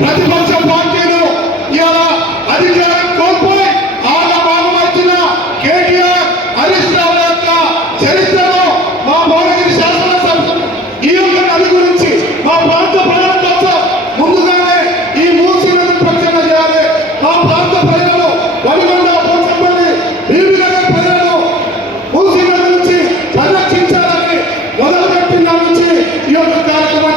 ప్రతిపక్ష పార్టీలు ఇలా అధికారం కోల్పోయి ఆగమాగమవుతున్న కేటీఆర్ హరీష్ యొక్క చరిత్రలో మా భువనగిరి శాసనసభ ఈ యొక్క నది గురించి మా ప్రాంత ప్రజల కోసం ముందుగానే ఈ మూసి నది ప్రకటన చేయాలి. మా ప్రాంత ప్రజలు వడిగొండ పోచంపల్లి భీమినగర్ ప్రజలు మూసి నది నుంచి సంరక్షించాలని మొదలుపెట్టిన నుంచి ఈ యొక్క కార్యక్రమం